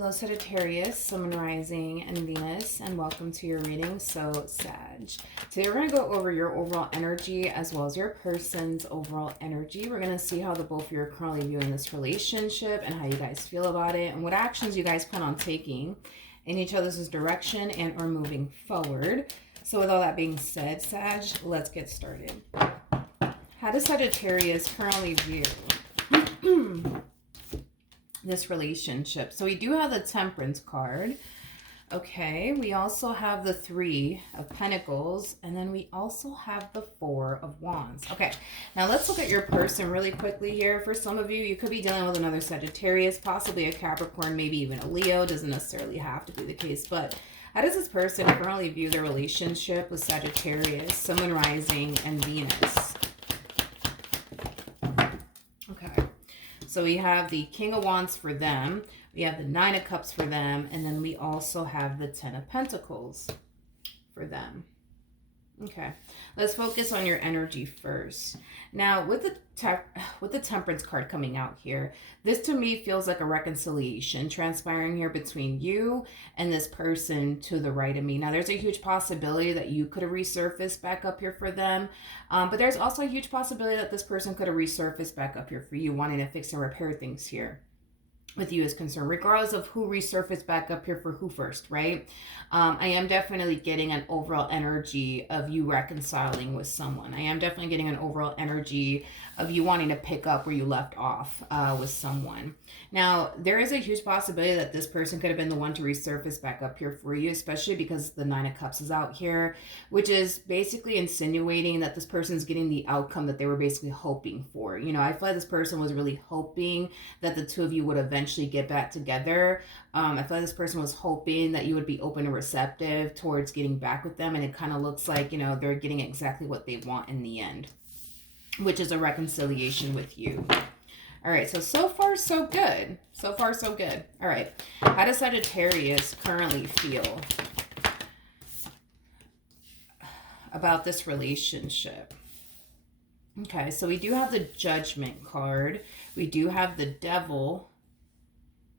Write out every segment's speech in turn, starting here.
Hello Sagittarius, Sun, Moon, Rising, and Venus, and welcome to your reading, so Sag. Today we're going to go over your overall energy as well as your person's overall energy. We're going to see how the both of you are currently viewing this relationship and how you guys feel about it and what actions you guys plan on taking in each other's direction and or moving forward. So with all that being said, Sag, let's get started. How does Sagittarius currently view this relationship? So we do have the Temperance card. Okay, we also have the Three of Pentacles, and then we also have the Four of Wands. Okay, now let's look at your person really quickly here. For some of you, you could be dealing with another Sagittarius, possibly a Capricorn, maybe even a Leo. Doesn't necessarily have to be the case, but how does this person currently view their relationship with Sagittarius, Sun, Moon, Rising, and Venus? Okay. So we have the King of Wands for them. We have the Nine of Cups for them. And then we also have the Ten of Pentacles for them. Okay. Let's focus on your energy first. Now, with the Temperance card coming out here, this to me feels like a reconciliation transpiring here between you and this person to the right of me. Now, there's a huge possibility that you could have resurfaced back up here for them. But there's also a huge possibility that this person could have resurfaced back up here for you, wanting to fix and repair things here with you is concerned, regardless of who resurfaced back up here for who first, right? I am definitely getting an overall energy of you reconciling with someone. I am definitely getting an overall energy of you wanting to pick up where you left off with someone. Now, there is a huge possibility that this person could have been the one to resurface back up here for you, especially because the Nine of Cups is out here, which is basically insinuating that this person's getting the outcome that they were basically hoping for. You know, I feel like this person was really hoping that the two of you would eventually get back together. I feel like this person was hoping that you would be open and receptive towards getting back with them, and it kind of looks like, you know, they're getting exactly what they want in the end, which is a reconciliation with you. All right, so far so good. So far so good. All right, how does Sagittarius currently feel about this relationship? Okay, so we do have the Judgment card. We do have the Devil.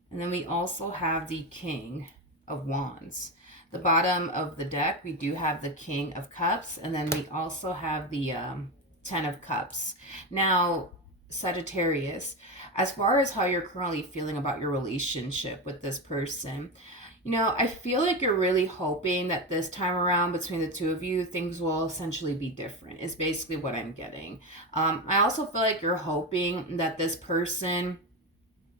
And then we also have the King of Wands. The bottom of the deck, we do have the King of Cups. And then we also have the Ten of Cups. Now, Sagittarius, as far as how you're currently feeling about your relationship with this person, you know, I feel like you're really hoping that this time around between the two of you, things will essentially be different, is basically what I'm getting. I also feel like you're hoping that this person,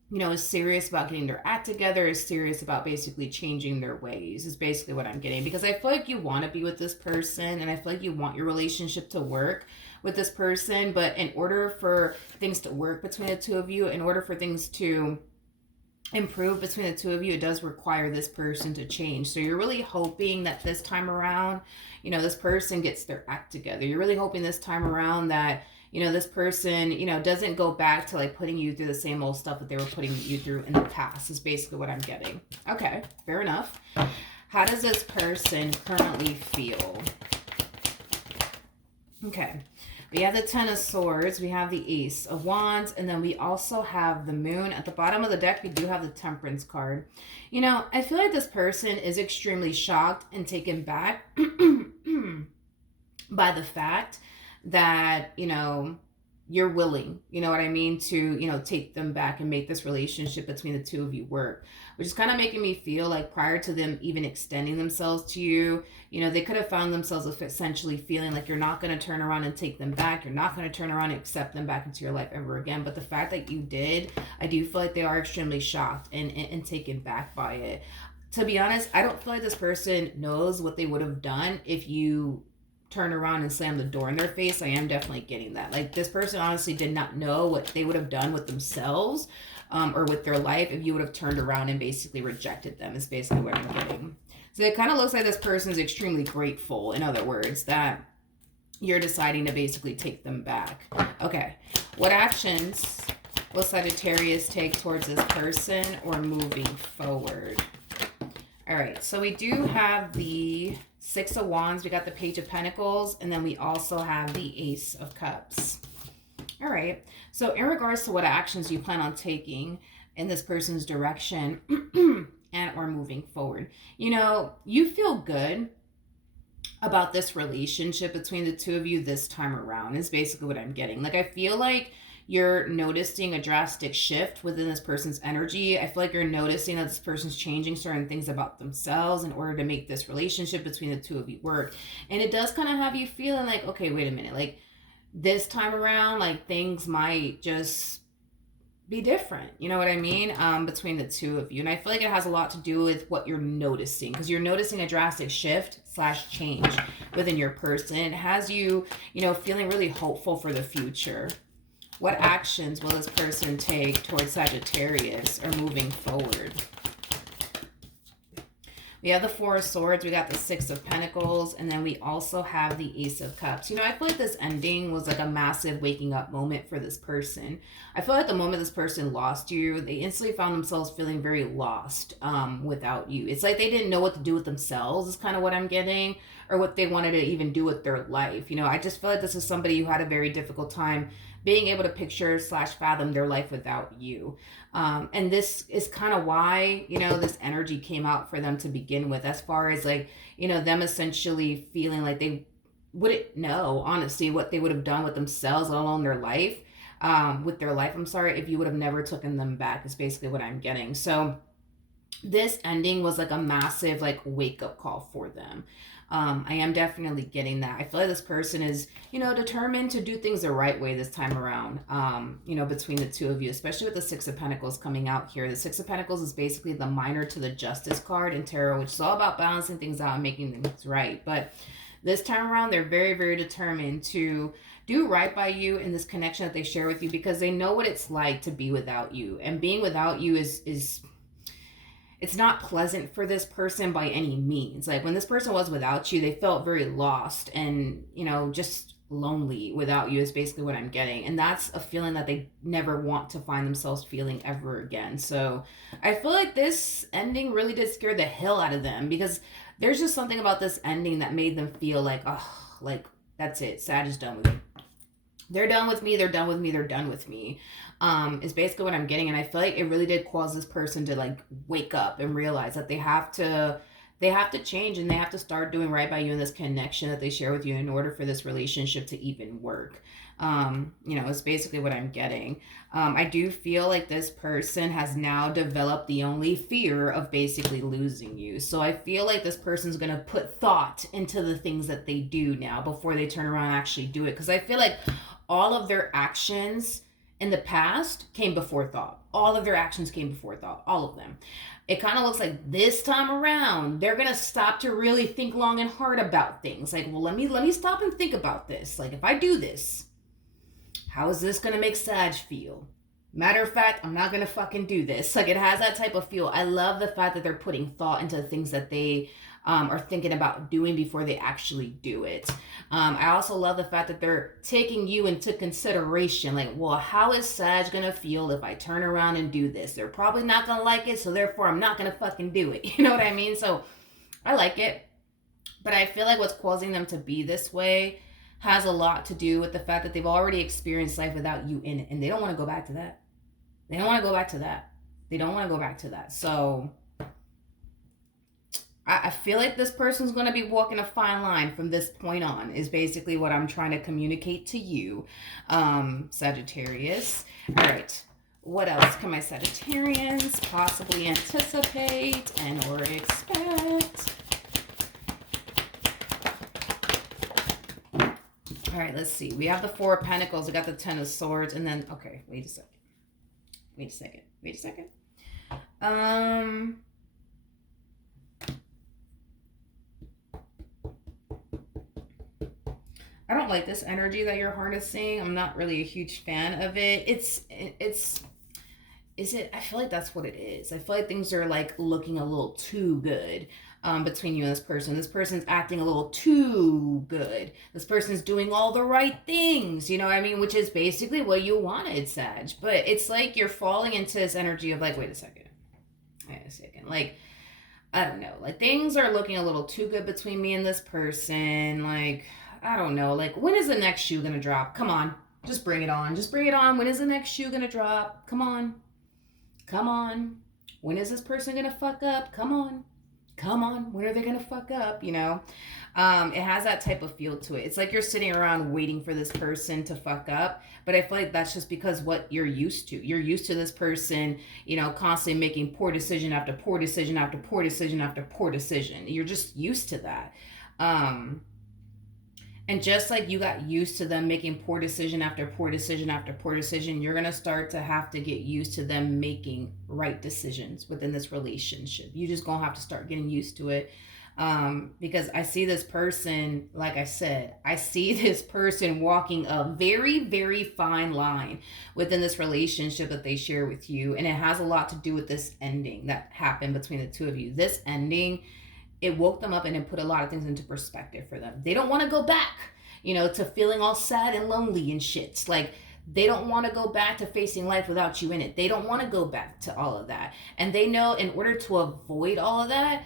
you know, is serious about getting their act together, is serious about basically changing their ways, is basically what I'm getting. Because I feel like you want to be with this person, and I feel like you want your relationship to work with this person. But in order for things to work between the two of you, in order for things to improve between the two of you, it does require this person to change. So you're really hoping that this time around, you know, this person gets their act together. You're really hoping this time around that, you know, this person, you know, doesn't go back to like putting you through the same old stuff that they were putting you through in the past, is basically what I'm getting. Okay, fair enough. How does this person currently feel? Okay, we have the Ten of Swords, we have the Ace of Wands, and then we also have the Moon. At the bottom of the deck, we do have the Temperance card. You know, I feel like this person is extremely shocked and taken back by the fact that, you know, you're willing, you know what I mean, to, you know, take them back and make this relationship between the two of you work, which is kind of making me feel like prior to them even extending themselves to you, you know, they could have found themselves essentially feeling like you're not going to turn around and take them back. You're not going to turn around and accept them back into your life ever again. But the fact that you did, I do feel like they are extremely shocked and taken back by it. To be honest, I don't feel like this person knows what they would have done if you turn around and slam the door in their face. I am definitely getting that. Like, this person honestly did not know what they would have done with themselves or with their life if you would have turned around and basically rejected them, is basically what I'm getting. So it kind of looks like this person is extremely grateful, in other words, that you're deciding to basically take them back. Okay, what actions will Sagittarius take towards this person or moving forward? All right, so we do have the Six of Wands, we got the Page of Pentacles, and then we also have the Ace of Cups. All right, so in regards to what actions you plan on taking, in this person's direction and or moving forward. You know, you feel good about this relationship between the two of you this time around is basically what I'm getting. Like, I feel like you're noticing a drastic shift within this person's energy. I feel like you're noticing that this person's changing certain things about themselves in order to make this relationship between the two of you work. And it does kind of have you feeling like, okay, wait a minute, like this time around, like things might just be different, you know what I mean, between the two of you. And I feel like it has a lot to do with what you're noticing, because you're noticing a drastic shift / change within your person. It has you, you know, feeling really hopeful for the future. What actions will this person take towards Sagittarius or moving forward? We have the Four of Swords, we got the Six of Pentacles, and then we also have the Ace of Cups. You know, I feel like this ending was like a massive waking up moment for this person. I feel like the moment this person lost you, they instantly found themselves feeling very lost without you. It's like they didn't know what to do with themselves is kind of what I'm getting, or what they wanted to even do with their life. You know, I just feel like this is somebody who had a very difficult time being able to picture / fathom their life without you. And this is kind of why, you know, this energy came out for them to begin with, as far as like, you know, them essentially feeling like they wouldn't know, honestly, what they would have done with themselves, let alone their life, with their life, I'm sorry, if you would have never taken them back, is basically what I'm getting. So this ending was like a massive like wake up call for them. I am definitely getting that. I feel like this person is, you know, determined to do things the right way this time around, you know, between the two of you, especially with the Six of Pentacles coming out here. The Six of Pentacles is basically the minor to the Justice card in tarot, which is all about balancing things out and making things right. But this time around, they're very, very determined to do right by you in this connection that they share with you, because they know what it's like to be without you. And being without you is it's not pleasant for this person by any means. Like when this person was without you, they felt very lost and, you know, just lonely without you is basically what I'm getting. And that's a feeling that they never want to find themselves feeling ever again. So I feel like this ending really did scare the hell out of them, because there's just something about this ending that made them feel like, oh, like that's it. Sag is done with me. They're done with me. They're done with me. They're done with me. Is basically what I'm getting. And I feel like it really did cause this person to like wake up and realize that they have to change, and they have to start doing right by you in this connection that they share with you in order for this relationship to even work. You know, it's basically what I'm getting. I do feel like this person has now developed the only fear of basically losing you. So I feel like this person's going to put thought into the things that they do now before they turn around and actually do it. Because I feel like all of their actions in the past came before thought. All of their actions came before thought. All of them. It kind of looks like this time around, they're going to stop to really think long and hard about things. Like, well, let me stop and think about this. Like, if I do this, how is this going to make Sag feel? Matter of fact, I'm not going to fucking do this. Like, it has that type of feel. I love the fact that they're putting thought into the things that they are thinking about doing before they actually do it. I also love the fact that they're taking you into consideration. Like, well, how is Sag going to feel if I turn around and do this? They're probably not going to like it, so therefore I'm not going to fucking do it. You know what I mean? So I like it. But I feel like what's causing them to be this way has a lot to do with the fact that they've already experienced life without you in it. And they don't want to go back to that. They don't want to go back to that. They don't want to go back to that. So I feel like this person's going to be walking a fine line from this point on, is basically what I'm trying to communicate to you, Sagittarius. All right. What else can my Sagittarians possibly anticipate and or expect? All right, let's see. We have the Four of Pentacles. We got the Ten of Swords. And then, okay, wait a second. I don't like this energy that you're harnessing. I'm not really a huge fan of it. I feel like that's what it is. I feel like things are like looking a little too good between you and this person. This person's acting a little too good. This person's doing all the right things, you know what I mean? Which is basically what you wanted, Sag. But it's like you're falling into this energy of like, wait a second. Like, I don't know. Like, things are looking a little too good between me and this person. Like, I don't know. Like, when is the next shoe going to drop? Come on. Just bring it on. When is the next shoe going to drop? Come on. Come on. When is this person going to fuck up? Come on. Come on. When are they going to fuck up? You know, it has that type of feel to it. It's like you're sitting around waiting for this person to fuck up. But I feel like that's just because what you're used to. You're used to this person, you know, constantly making poor decision after poor decision after poor decision after poor decision. You're just used to that. And just like you got used to them making poor decision after poor decision after poor decision, you're going to start to have to get used to them making right decisions within this relationship. You just going to have to start getting used to it. Because I see this person, like I said, I see this person walking a very, very fine line within this relationship that they share with you. And it has a lot to do with this ending that happened between the two of you. This ending, it woke them up and it put a lot of things into perspective for them. They don't want to go back, you know, to feeling all sad and lonely and shit. Like, they don't want to go back to facing life without you in it. They don't want to go back to all of that. And they know in order to avoid all of that,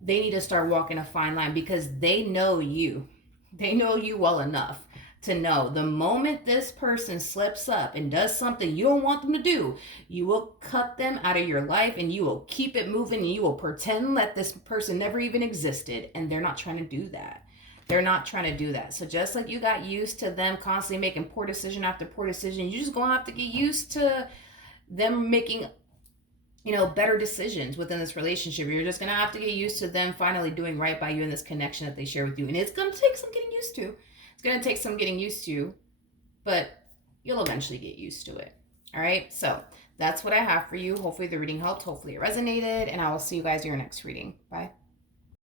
they need to start walking a fine line because they know you. They know you well enough to know the moment this person slips up and does something you don't want them to do, you will cut them out of your life and you will keep it moving and you will pretend that this person never even existed. And they're not trying to do that. They're not trying to do that. So just like you got used to them constantly making poor decision after poor decision, you're just going to have to get used to them making, you know, better decisions within this relationship. You're just going to have to get used to them finally doing right by you in this connection that they share with you. And it's going to take some getting used to. It's going to take some getting used to, but you'll eventually get used to it. All right. So that's what I have for you. Hopefully the reading helped. Hopefully it resonated. And I will see you guys in your next reading. Bye.